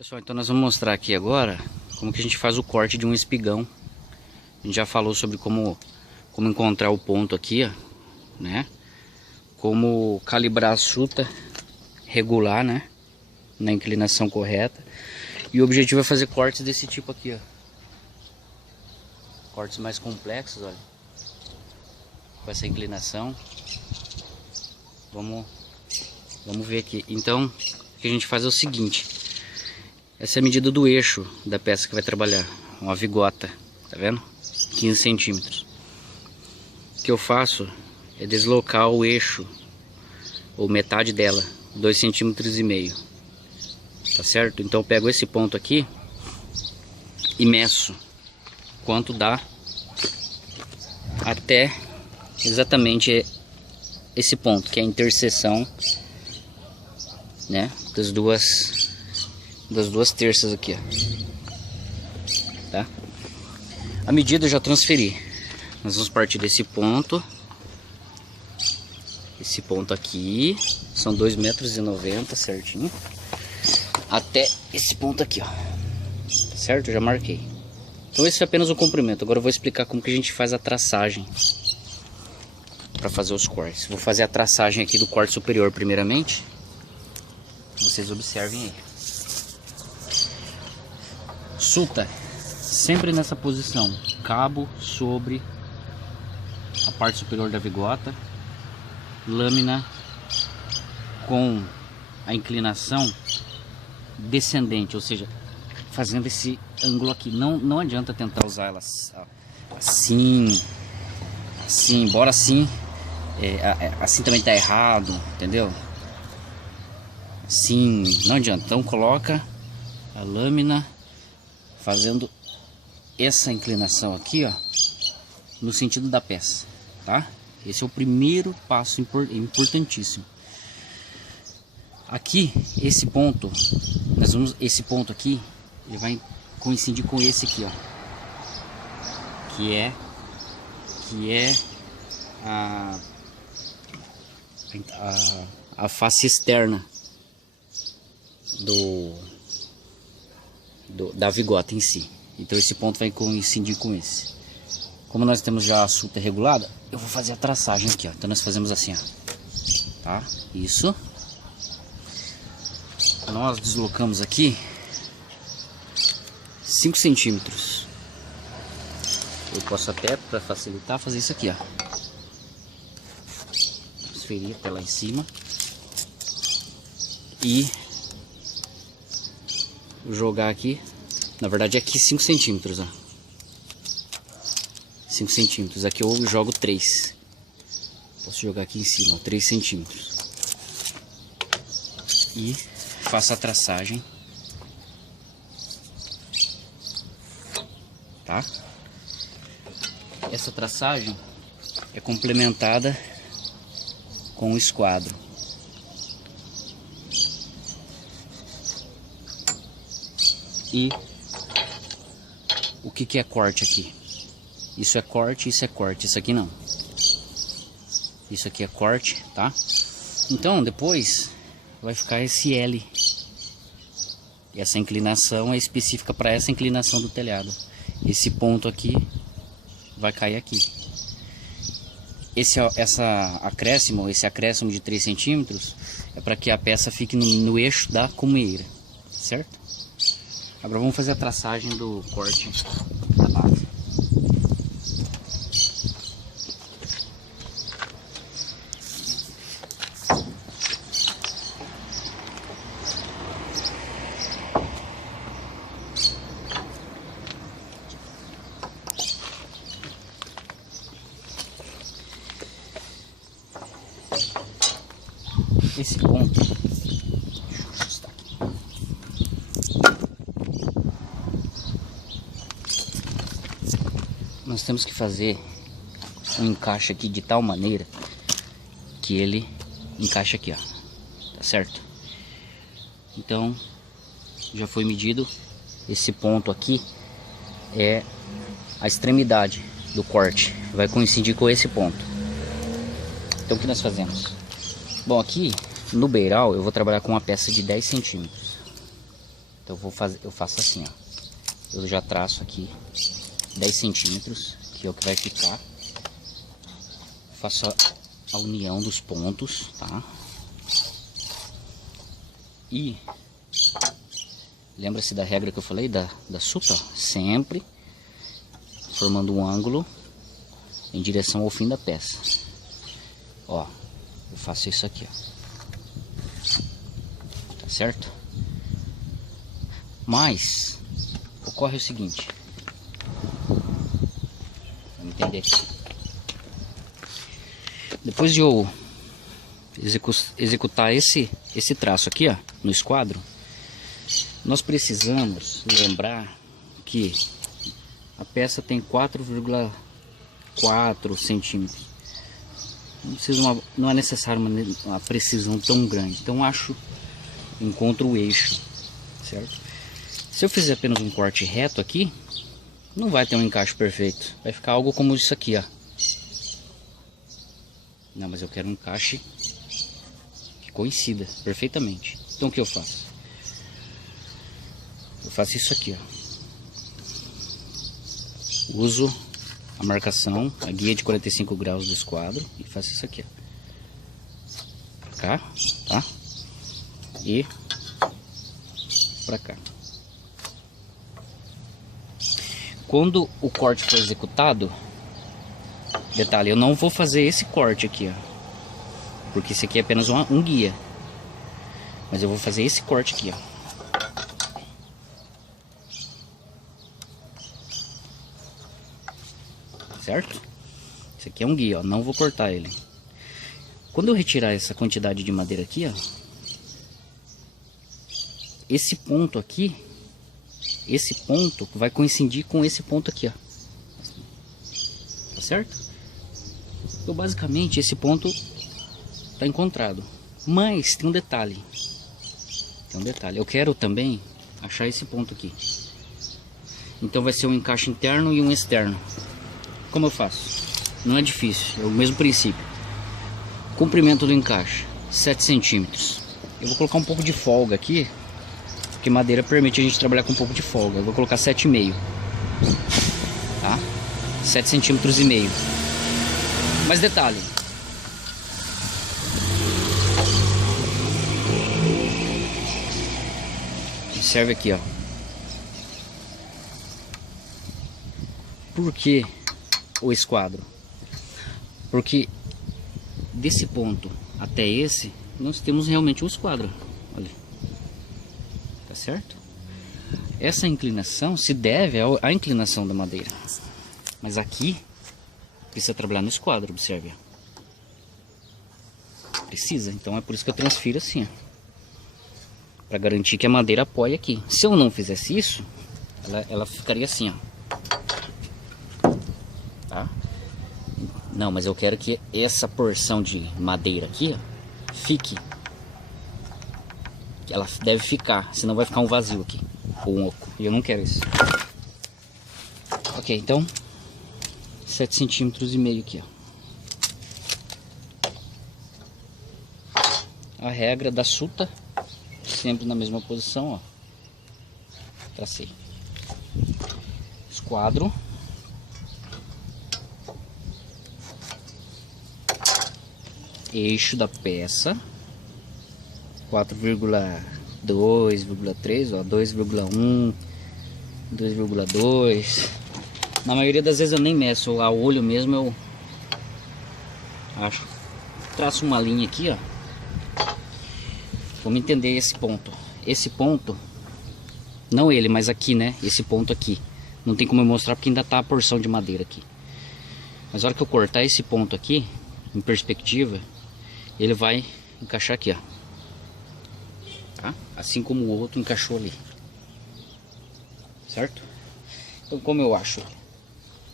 Pessoal, então nós vamos mostrar aqui agora como que a gente faz o corte de um espigão. A gente já falou sobre como encontrar o ponto aqui, ó, né? Como calibrar a suta, regular, né? Na inclinação correta. E o objetivo é fazer cortes desse tipo aqui, ó. Cortes mais complexos, olha. Com essa inclinação. Vamos ver aqui. Então, o que a gente faz é o seguinte. Essa é a medida do eixo da peça que vai trabalhar. Uma vigota, tá vendo? 15 centímetros. O que eu faço é deslocar o eixo, ou metade dela, 2,5 centímetros. Tá certo? Então eu pego esse ponto aqui e meço quanto dá até exatamente esse ponto, que é a interseção, né, das duas terças aqui, ó. Tá? A medida eu já transferi. Nós vamos partir desse ponto. Esse ponto aqui são 2,90 m certinho. Até esse ponto aqui, ó. Certo? Eu já marquei. Então esse é apenas o comprimento. Agora eu vou explicar como que a gente faz a traçagem para fazer os cortes. Vou fazer a traçagem aqui do corte superior primeiramente. Vocês observem aí. Suta sempre nessa posição, cabo sobre a parte superior da vigota, lâmina com a inclinação descendente, ou seja, fazendo esse ângulo aqui. Não adianta tentar usar elas assim, embora assim, assim também tá errado, entendeu? Assim, não adianta. Então coloca a lâmina fazendo essa inclinação aqui, ó, no sentido da peça, tá? Esse é o primeiro passo importantíssimo. Aqui, esse ponto, esse ponto aqui, ele vai coincidir com esse aqui, ó, que é a face externa da vigota em si. Então esse ponto vai coincidir com esse. Como nós temos já a suta regulada, eu vou fazer a traçagem aqui, ó. Então nós fazemos assim, ó, tá? Isso. Nós deslocamos aqui 5 centímetros. Eu posso até, para facilitar, fazer isso aqui, ó. Transferir até lá em cima e jogar aqui. Na verdade aqui 5 centímetros, ó. 5 centímetros. Aqui eu jogo 3. Posso jogar aqui em cima, 3 centímetros. E faço a traçagem. Tá? Essa traçagem é complementada com o esquadro. E o que é corte aqui? Isso é corte, isso é corte, isso aqui não. Isso aqui é corte, tá? Então depois vai ficar esse L. E essa inclinação é específica para essa inclinação do telhado. Esse ponto aqui vai cair aqui. Esse acréscimo de 3 centímetros é para que a peça fique no eixo da cumeira, certo? Agora vamos fazer a traçagem do corte da base. Esse ponto, deixa eu ajustar aqui. Nós temos que fazer um encaixe aqui de tal maneira que ele encaixa aqui, ó, tá certo? Então já foi medido. Esse ponto aqui é a extremidade do corte, vai coincidir com esse ponto. Então o que nós fazemos? Bom, aqui no beiral eu vou trabalhar com uma peça de 10 centímetros. Então eu faço assim, ó. Eu já traço aqui 10 centímetros, que é o que vai ficar. Faço a união dos pontos, tá? E lembra-se da regra que eu falei da suta, ó, sempre formando um ângulo em direção ao fim da peça. Ó, eu faço isso aqui, ó. Tá certo? Mas ocorre o seguinte, vamos entender aqui. Depois de eu executar esse traço aqui, ó, no esquadro, nós precisamos lembrar que a peça tem 4,4 centímetros. Não é necessário uma precisão tão grande. Então encontro o eixo, certo? Se eu fizer apenas um corte reto aqui, não vai ter um encaixe perfeito. Vai ficar algo como isso aqui, ó. Não, mas eu quero um encaixe que coincida perfeitamente. Então o que eu faço? Eu faço isso aqui, ó. Uso a marcação, a guia de 45 graus do esquadro e faço isso aqui, ó. Pra cá, tá? E pra cá. Quando o corte for executado, detalhe, eu não vou fazer esse corte aqui, ó, porque esse aqui é apenas um guia. Mas eu vou fazer esse corte aqui, ó. Certo? Esse aqui é um guia, ó, não vou cortar ele. Quando eu retirar essa quantidade de madeira aqui, ó, esse ponto aqui, esse ponto vai coincidir com esse ponto aqui, ó. Tá certo? Então basicamente esse ponto está encontrado. Mas tem um detalhe. Eu quero também achar esse ponto aqui. Então vai ser um encaixe interno e um externo. Como eu faço? Não é difícil, é o mesmo princípio. Comprimento do encaixe, 7 centímetros. Eu vou colocar um pouco de folga aqui, porque madeira permite a gente trabalhar com um pouco de folga. Eu vou colocar 7,5, tá? 7 centímetros e meio. Mas detalhe, observe aqui, ó. Por que o esquadro? Porque desse ponto até esse nós temos realmente um esquadro. Olha, tá certo? Essa inclinação se deve à inclinação da madeira, mas aqui precisa trabalhar no esquadro, observe. Precisa, então é por isso que eu transfiro assim, ó, para garantir que a madeira apoie aqui. Se eu não fizesse isso, ela ficaria assim, ó. Tá? Não, mas eu quero que essa porção de madeira aqui, ó, fique. Ela deve ficar, senão vai ficar um vazio aqui, ou um oco, e eu não quero isso. Ok, então 7,5 centímetros aqui, ó. A regra da suta, sempre na mesma posição, ó. Tracei. Esquadro. Eixo da peça. 4,2,3, ó, 2,1, 2,2. Na maioria das vezes eu nem meço, a olho mesmo eu acho. Traço uma linha aqui, ó. Vamos entender esse ponto. Esse ponto, não ele, mas aqui, né? Esse ponto aqui. Não tem como eu mostrar porque ainda tá a porção de madeira aqui. Mas a hora que eu cortar esse ponto aqui, em perspectiva, ele vai encaixar aqui, ó. Tá? Assim como o outro encaixou ali. Certo? Então como eu acho?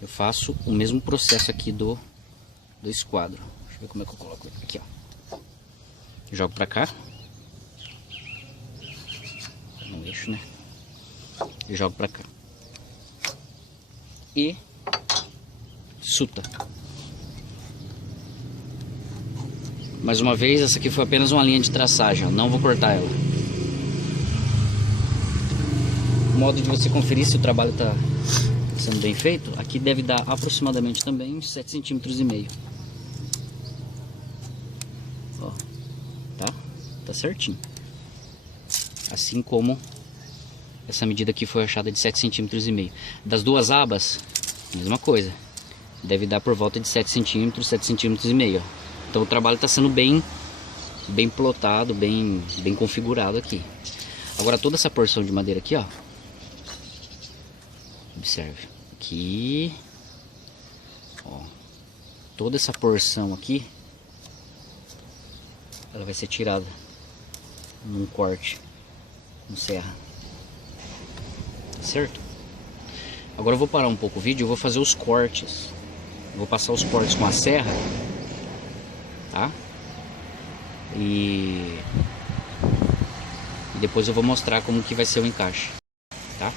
Eu faço o mesmo processo aqui do esquadro. Deixa eu ver como é que eu coloco ele. Aqui, ó. Jogo pra cá. No eixo, né? E jogo pra cá. E suta. Mais uma vez, essa aqui foi apenas uma linha de traçagem, ó. Não vou cortar ela. modo de você conferir se o trabalho está sendo bem feito, aqui deve dar aproximadamente também uns 7,5 cm. Ó, tá certinho. Assim como essa medida aqui foi achada de 7,5 cm. Das duas abas, mesma coisa. Deve dar por volta de 7 centímetros, 7,5 cm. Ó. Então o trabalho está sendo bem plotado, bem configurado aqui. Agora toda essa porção de madeira aqui, ó. Observe. Aqui. Ó. Toda essa porção aqui, ela vai ser tirada num corte, no serra. Certo? Agora eu vou parar um pouco o vídeo e vou fazer os cortes. Vou passar os cortes com a serra, tá? E depois eu vou mostrar como que vai ser o encaixe, tá?